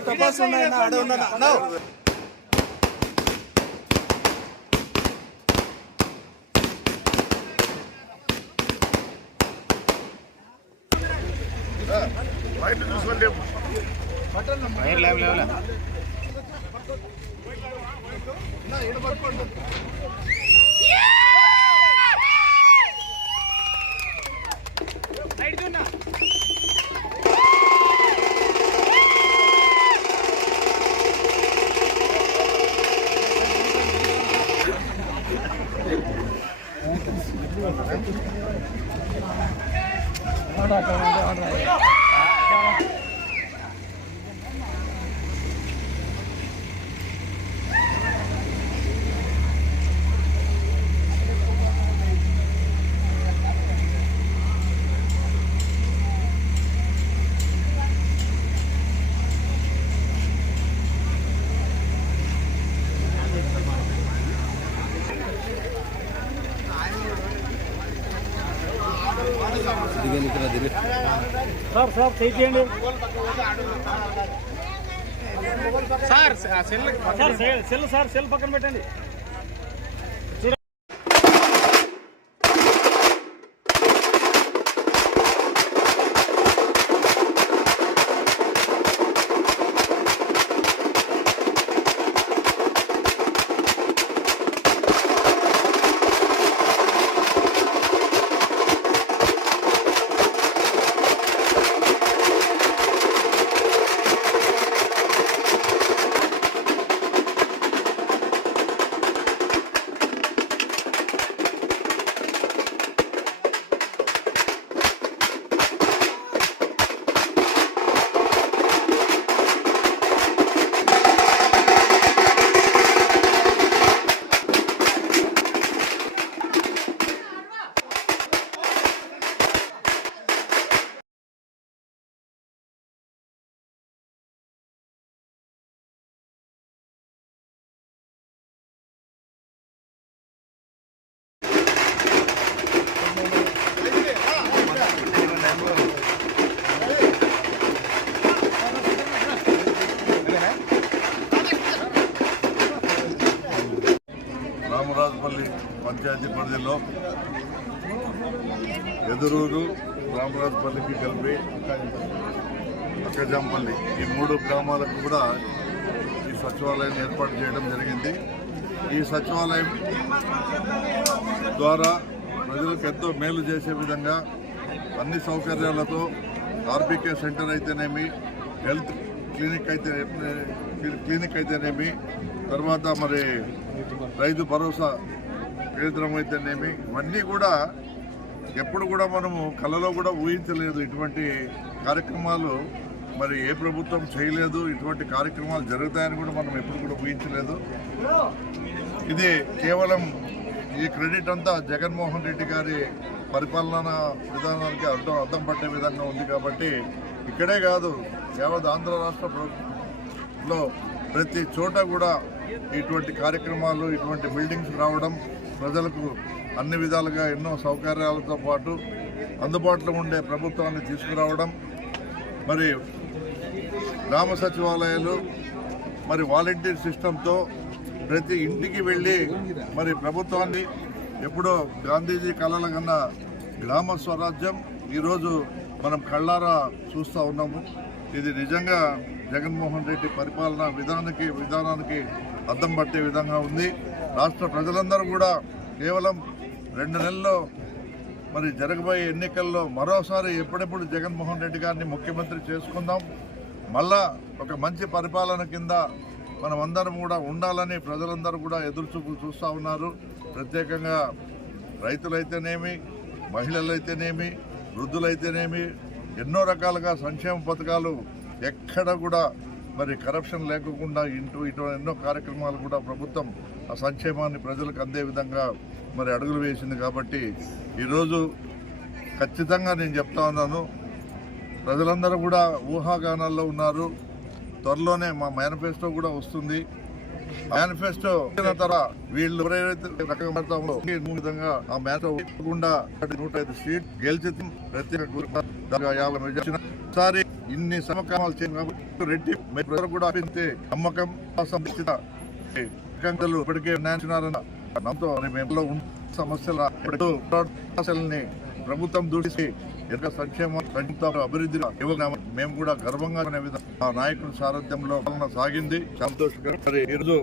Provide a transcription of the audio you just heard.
టపాస్ ఉన్నాయి ఆడ ఉన్నా బయట చూసుకోండి 맞 아. సార్ సార్ చేయండి sir cell sir cell- cell sir cell పక్కన పెట్టండి. రామరాజుపల్లి పంచాయతీ పరిధిలో ఎదురూరు రామరాజుపల్లికి కలిపి అక్కజాంపల్లి. ఈ మూడు గ్రామాలకు కూడా ఈ సచివాలయం ఏర్పాటు చేయడం జరిగింది. ఈ సచివాలయం ద్వారా ప్రజలకు ఎంతో మేలు చేసే విధంగా అన్ని సౌకర్యాలతో ఆర్బీకే సెంటర్ అయితేనేమి హెల్త్ క్లినిక్ అయితే క్లినిక్ అయితేనేమి తర్వాత మరి రైతు భరోసా కేంద్రం అయితేనేమి ఇవన్నీ కూడా ఎప్పుడు కూడా మనము కళలో కూడా ఊహించలేదు. ఇటువంటి కార్యక్రమాలు మరి ఏ ప్రభుత్వం చేయలేదు. ఇటువంటి కార్యక్రమాలు జరుగుతాయని కూడా మనం ఎప్పుడు కూడా ఊహించలేదు. ఇది కేవలం ఈ క్రెడిట్ అంతా జగన్మోహన్ రెడ్డి గారి పరిపాలన విధానానికి అర్థం అర్థం పట్టే విధంగా ఉంది కాబట్టి ఇక్కడే కాదు యావత్ ఆంధ్ర రాష్ట్ర ప్రభుత్వంలో ప్రతి చోట కూడా ఇటువంటి కార్యక్రమాలు ఇటువంటి బిల్డింగ్స్ రావడం ప్రజలకు అన్ని విధాలుగా ఎన్నో సౌకర్యాలతో పాటు అందుబాటులో ఉండే ప్రభుత్వాన్ని తీసుకురావడం మరి గ్రామ సచివాలయాలు మరి వాలంటీర్ సిస్టంతో ప్రతి ఇంటికి వెళ్ళి మరి ప్రభుత్వాన్ని ఎప్పుడో గాంధీజీ కళల కన్నా గ్రామ స్వరాజ్యం ఈరోజు మనం కళ్ళారా చూస్తూ ఉన్నాము. ఇది నిజంగా జగన్మోహన్ రెడ్డి పరిపాలన విధానానికి విధానానికి అద్దం పట్టే విధంగా ఉంది. రాష్ట్ర ప్రజలందరూ కూడా కేవలం రెండు నెలల్లో మరి జరగబోయే ఎన్నికల్లో మరోసారి ఎప్పుడెప్పుడు జగన్మోహన్ రెడ్డి గారిని ముఖ్యమంత్రి చేసుకుందాం. మళ్ళా ఒక మంచి పరిపాలన కింద మనం అందరం కూడా ఉండాలని ప్రజలందరూ కూడా ఎదురుచూపులు చూస్తూ ఉన్నారు. ప్రత్యేకంగా రైతులైతేనేమి మహిళలైతేనేమి వృద్ధులైతేనేమి ఎన్నో రకాలుగా సంక్షేమ పథకాలు ఎక్కడ కూడా మరి కరప్షన్ లేకుండా ఇంటూ ఇటు ఎన్నో కార్యక్రమాలు కూడా ప్రభుత్వం ఆ సంక్షేమాన్ని ప్రజలకు అందే విధంగా మరి అడుగులు వేసింది కాబట్టి ఈరోజు ఖచ్చితంగా నేను చెప్తా ఉన్నాను. ప్రజలందరూ కూడా ఊహాగానాల్లో ఉన్నారు. త్వరలోనే మా మేనిఫెస్టో కూడా వస్తుంది. మేనిఫెస్టో వచ్చిన తర్వాత వీళ్ళు ఎవరైతే రకంగా పెడతామో విధంగా ఆ మేనిఫెస్టో నూట ఐదు సీట్ గెలిచి ప్రత్యేక యాభై మెజార్టీ ఇన్ని సమకాలు చేయడం రెడ్డి ప్రజలు కూడా అభింతే నమ్మకం సంబంధించిన ఇప్పటికే న్యాచున్నారన్న నమ్మతో మేము ఉన్న సమస్యల ప్రభుత్వం దూసి ఎంత సంక్షేమం సంక్షేమ అభివృద్ధి మేము కూడా గర్వంగా విధంగా ఆ నాయకుడి సారథ్యంలో సాగింది. సంతోషకరం ఈరోజు